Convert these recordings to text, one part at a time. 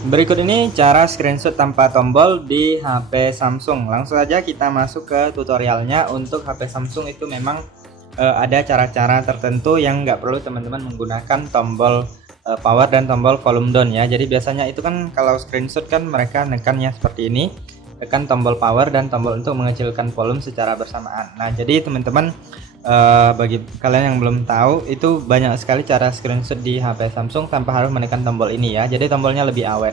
Berikut ini cara screenshot tanpa tombol di HP Samsung. Langsung aja kita masuk ke tutorialnya. Untuk HP Samsung itu memang ada cara-cara tertentu yang nggak perlu teman-teman menggunakan tombol power dan tombol volume down ya. Jadi biasanya itu kan kalau screenshot kan mereka nekannya seperti ini, tekan tombol power dan tombol untuk mengecilkan volume secara bersamaan. Nah, jadi teman-teman bagi kalian yang belum tahu, itu banyak sekali cara screenshot di HP Samsung tanpa harus menekan tombol ini ya. Jadi tombolnya lebih awet.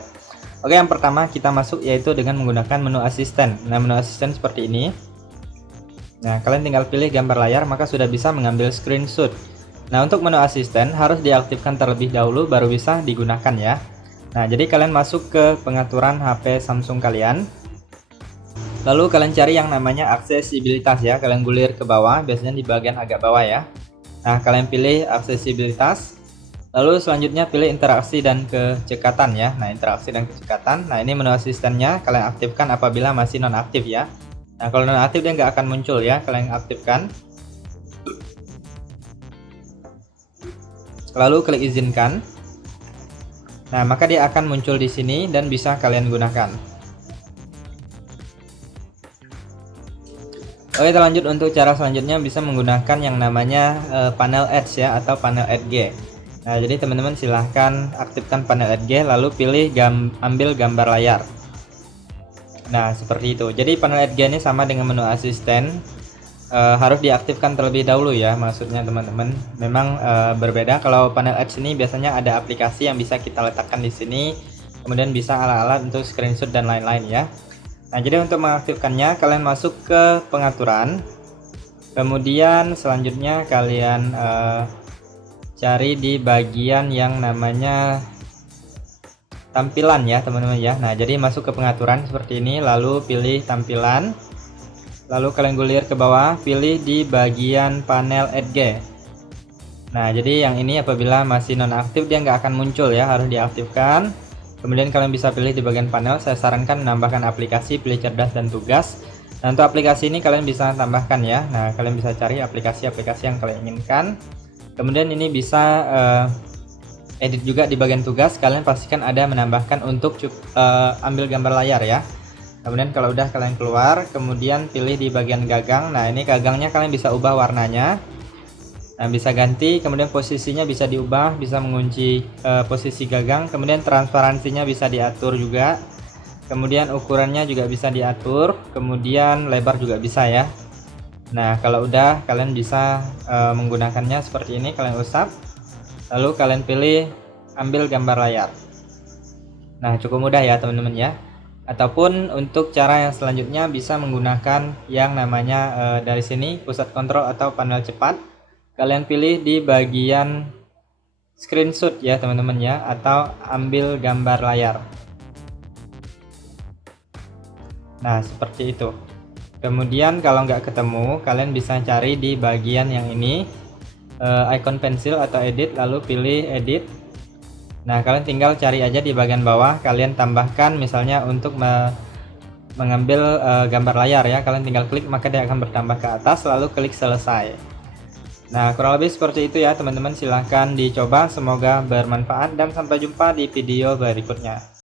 Oke, yang pertama kita masuk yaitu dengan menggunakan menu asisten. Nah, menu asisten seperti ini. Nah, kalian tinggal pilih gambar layar maka sudah bisa mengambil screenshot. Nah, untuk menu asisten harus diaktifkan terlebih dahulu baru bisa digunakan ya. Nah, jadi kalian masuk ke pengaturan HP Samsung kalian. Lalu kalian cari yang namanya aksesibilitas ya, kalian gulir ke bawah, biasanya di bagian agak bawah ya. Nah, kalian pilih aksesibilitas. Lalu selanjutnya pilih interaksi dan kecekatan ya. Nah, interaksi dan kecekatan. Nah, ini menu asistennya kalian aktifkan apabila masih nonaktif ya. Nah, kalau nonaktif dia nggak akan muncul ya, kalian aktifkan. Lalu klik izinkan. Nah, maka dia akan muncul di sini dan bisa kalian gunakan. Oke, kita lanjut untuk cara selanjutnya bisa menggunakan yang namanya panel Edge ya atau panel Edge. Nah, jadi teman-teman silahkan aktifkan panel Edge lalu pilih ambil gambar layar. Nah, seperti itu. Jadi panel Edge ini sama dengan menu asisten, harus diaktifkan terlebih dahulu ya. Maksudnya teman-teman memang berbeda. Kalau panel Edge ini biasanya ada aplikasi yang bisa kita letakkan di sini, kemudian bisa ala-ala untuk screenshot dan lain-lain ya. Nah, jadi untuk mengaktifkannya kalian masuk ke pengaturan, kemudian selanjutnya kalian cari di bagian yang namanya tampilan ya teman-teman ya. Nah, jadi masuk ke pengaturan seperti ini, lalu pilih tampilan, lalu kalian gulir ke bawah, pilih di bagian panel Edge. Nah, jadi yang ini apabila masih nonaktif dia nggak akan muncul ya, harus diaktifkan. Kemudian kalian bisa pilih di bagian panel, saya sarankan menambahkan aplikasi, pilih cerdas dan tugas. Nah, untuk aplikasi ini kalian bisa tambahkan ya. Nah, kalian bisa cari aplikasi-aplikasi yang kalian inginkan. Kemudian ini bisa edit juga di bagian tugas, kalian pastikan ada menambahkan untuk ambil gambar layar ya. Kemudian kalau udah kalian keluar, kemudian pilih di bagian gagang. Nah, ini gagangnya kalian bisa ubah warnanya. Nah, bisa ganti, kemudian posisinya bisa diubah, bisa mengunci posisi gagang, kemudian transparansinya bisa diatur juga, kemudian ukurannya juga bisa diatur, kemudian lebar juga bisa ya. Nah, kalau udah kalian bisa menggunakannya seperti ini, kalian usap, lalu kalian pilih ambil gambar layar. Nah, cukup mudah ya teman-teman ya. Ataupun untuk cara yang selanjutnya bisa menggunakan yang namanya dari sini pusat kontrol atau panel cepat. Kalian pilih di bagian screenshot ya teman-teman ya, atau ambil gambar layar. Nah, seperti itu. Kemudian kalau nggak ketemu, kalian bisa cari di bagian yang ini, icon pensil atau edit, lalu pilih edit. Nah, kalian tinggal cari aja di bagian bawah, kalian tambahkan misalnya untuk mengambil gambar layar ya, kalian tinggal klik maka dia akan bertambah ke atas, lalu klik selesai. Nah, kurang lebih seperti itu ya teman-teman, silahkan dicoba, semoga bermanfaat dan sampai jumpa di video berikutnya.